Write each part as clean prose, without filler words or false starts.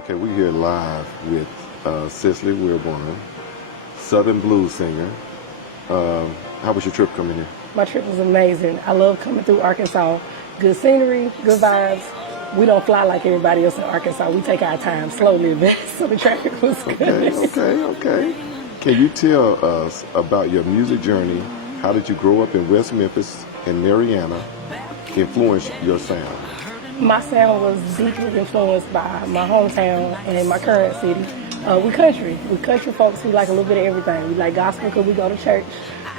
Okay, we're here live with Cecily Wilborn, Southern blues singer. How was your trip coming here? My trip was amazing. I love coming through Arkansas. Good scenery, good vibes. We don't fly like everybody else in Arkansas. We take our time, slow a little bit, so the traffic was good. Okay. Can you tell us about your music journey? How did you grow up in West Memphis and Mariana influence your sound? My sound was deeply influenced by my hometown and my current city. We country. We country folks. We like a little bit of everything. We like gospel because we go to church.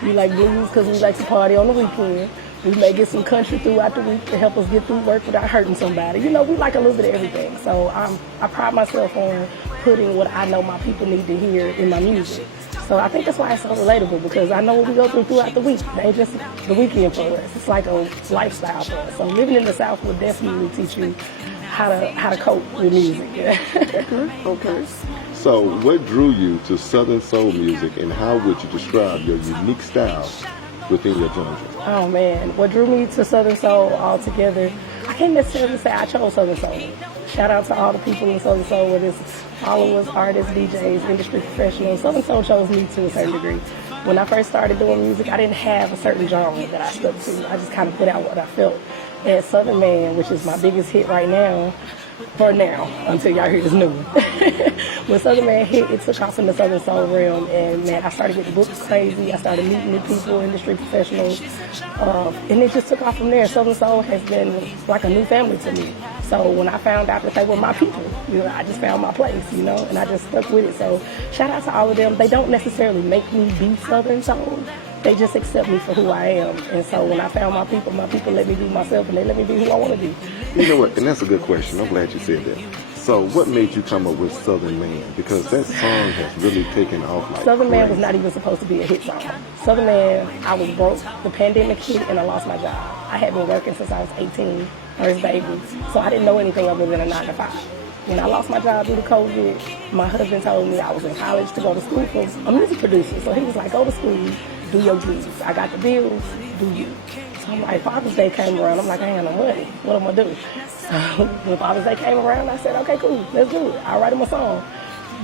We like blues because we like to party on the weekend. We may get some country throughout the week to help us get through work without hurting somebody. You know, we like a little bit of everything. So I pride myself on putting what I know my people need to hear in my music. So I think that's why it's so relatable, because I know what we go through throughout the week. It ain't just the weekend for us. It's like a lifestyle for us. So living in the South will definitely teach you how to cope with music. Okay. So what drew you to Southern soul music, and how would you describe your unique style within your genre? Oh man, what drew me to Southern Soul altogether, I can't necessarily say I chose Southern Soul. Shout out to all the people in Southern Soul, whether it's followers, artists, DJs, industry professionals. Southern Soul chose me to a certain degree. When I first started doing music, I didn't have a certain genre that I stuck to. I just kind of put out what I felt. And Southern Man, which is my biggest hit right now, for now, until y'all hear this new one. When Southern Man hit, it took off in the Southern Soul realm, and man, I started getting booked crazy. I started meeting new people, industry professionals, and it just took off from there. Southern Soul has been like a new family to me. So when I found out that they were my people, I just found my place, and I just stuck with it. So shout out to all of them. They don't necessarily make me be Southern Soul. They just accept me for who I am. And so when I found my people let me be myself, and they let me be who I want to be. You know what? And that's a good question. I'm glad you said that. So what made you come up with Southern Man? Because that song has really taken off like Southern crazy. Man was not even supposed to be a hit song. Southern Man, I was broke, the pandemic hit, and I lost my job. I had been working since I was 18, first baby, so I didn't know anything other than a 9 to 5. When I lost my job due to COVID, my husband told me I was in college to go to school for a music producer. So he was like, go to school, do your gigs. I got the bills, do you. So I'm like, Father's Day came around, I'm like, I ain't got no money. What am I gonna do? So when Father's Day came around, I said, okay, cool, let's do it. I'll write him a song.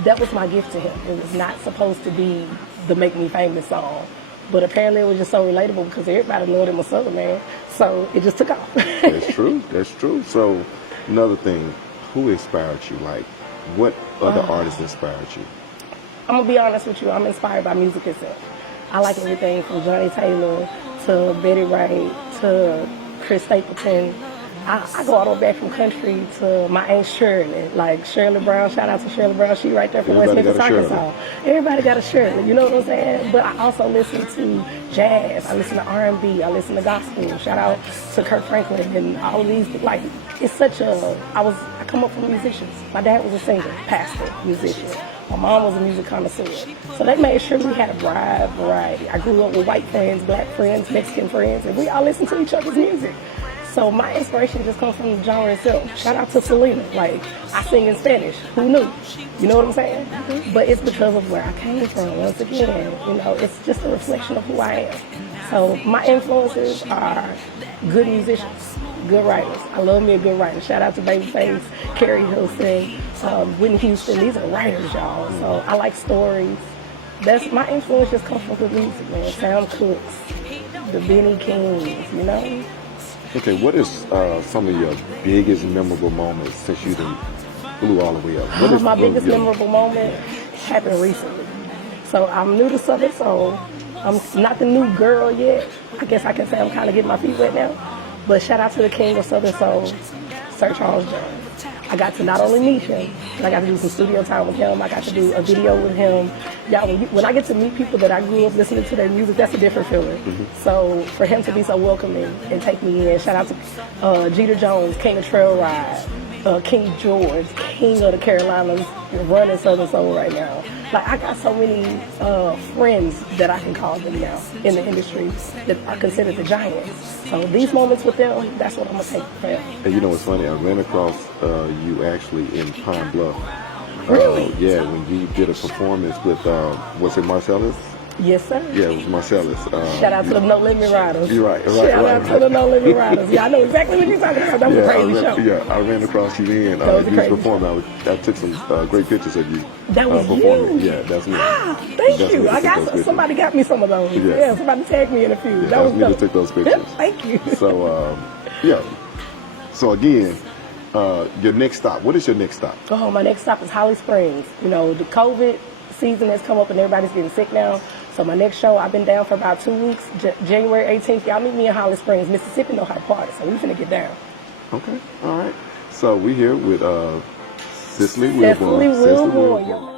That was my gift to him. It was not supposed to be the Make Me Famous song. But apparently it was just so relatable because everybody knew it was Southern Man. So it just took off. That's true. So another thing, who inspired you? Like, what other artists inspired you? I'm gonna be honest with you, I'm inspired by music itself. I like everything from Johnny Taylor to Betty Wright to Chris Stapleton. I go all the way back from country to my Aunt Shirley, like Shirley Brown. Shout out to Shirley Brown. She right there from West Memphis, Arkansas. Everybody got a Shirley, you know what I'm saying? But I also listen to jazz. I listen to R&B. I listen to gospel. Shout out to Kirk Franklin and all of these. Like, it's such a. I come up from musicians. My dad was a singer, pastor, musician. My mom was a music connoisseur. So they made sure we had a wide variety. I grew up with white friends, black friends, Mexican friends, and we all listened to each other's music. So my inspiration just comes from the genre itself. Shout out to Selena. Like, I sing in Spanish. Who knew? You know what I'm saying? But it's because of where I came from. Once again, it's just a reflection of who I am. So my influences are good musicians, good writers. I love me a good writer. Shout out to Babyface, Carrie Hilson, Whitney Houston. These are writers, y'all. So I like stories. My influence just comes from good music, man. Sam Cooks, the Benny Kings, Okay, what is some of your biggest memorable moments since you blew all the way up? What is my biggest memorable moment happened recently. So I'm new to Southern Soul. I'm not the new girl yet. I guess I can say I'm kind of getting my feet wet now. But shout out to the king of Southern Soul, Sir Charles Jones. I got to not only meet him, but I got to do some studio time with him. I got to do a video with him. Y'all, when I get to meet people that I grew up listening to their music, that's a different feeling. Mm-hmm. So for him to be so welcoming and take me in, shout out to Jeter Jones, King of Trail Ride, King George, King of the Carolinas, running Southern Soul right now. Like, I got so many friends that I can call them now in the industry that are considered the giants. So these moments with them, that's what I'm going to take forever. And you know what's funny? I ran across you actually in Pine Bluff. Really? Yeah, when you did a performance with, was it Marcellus? Yes, sir. Yeah, it was Marcellus. Shout out to the No Limit Riders. You're right. Shout out to the No Limit Riders. Yeah, I know exactly what you're talking about. That was a crazy show. Yeah, I ran across you then. That was a You was crazy performing. I took some great pictures of you. That was performing. you. Yeah, that's me. Ah, thank That's you. me that I took got those pictures. somebody got me some of those. Yes. Yeah, somebody tagged me in a few. Yeah, That that was was me dope. that took those pictures. Thank you. So, yeah. So again, your next stop. What is your next stop? Oh, my next stop is Holly Springs. You know, the COVID season has come up and everybody's getting sick now. So my next show, I've been down for about 2 weeks. January 18th, y'all meet me in Holly Springs. Mississippi know how to party, so we finna get down. Okay, all right. So we here with Cecily Cecily Wilborn. Wilborn.